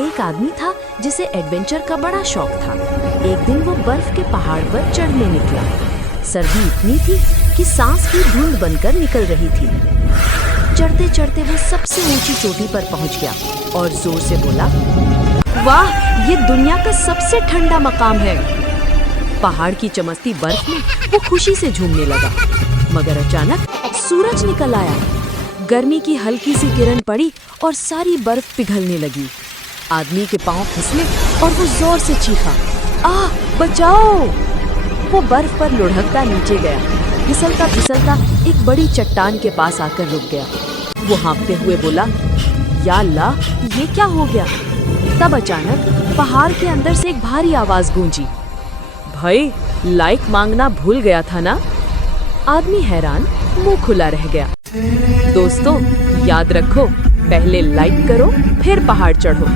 एक आदमी था जिसे एडवेंचर का बड़ा शौक था। एक दिन वो बर्फ के पहाड़ पर चढ़ने निकला। सर्दी इतनी थी कि सांस भी धुंध बनकर निकल रही थी। चढ़ते चढ़ते वो सबसे ऊंची चोटी पर पहुंच गया और जोर से बोला, वाह, ये दुनिया का सबसे ठंडा मकाम है। पहाड़ की चमकती बर्फ में वो खुशी से झूमने लगा, मगर अचानक सूरज निकल आया। गर्मी की हल्की सी किरण पड़ी और सारी बर्फ पिघलने लगी। आदमी के पांव फिसले और वो जोर से चीखा, आह, बचाओ! वो बर्फ पर लुढ़कता नीचे गया। फिसलता फिसलता एक बड़ी चट्टान के पास आकर रुक गया। वो हाँफते हुए बोला, या अल्लाह, ये क्या हो गया? तब अचानक पहाड़ के अंदर से एक भारी आवाज गूंजी, भाई, लाइक मांगना भूल गया था ना? आदमी हैरान, मुंह खुला रह गया। दोस्तों, याद रखो, पहले लाइक करो, फिर पहाड़ चढ़ो।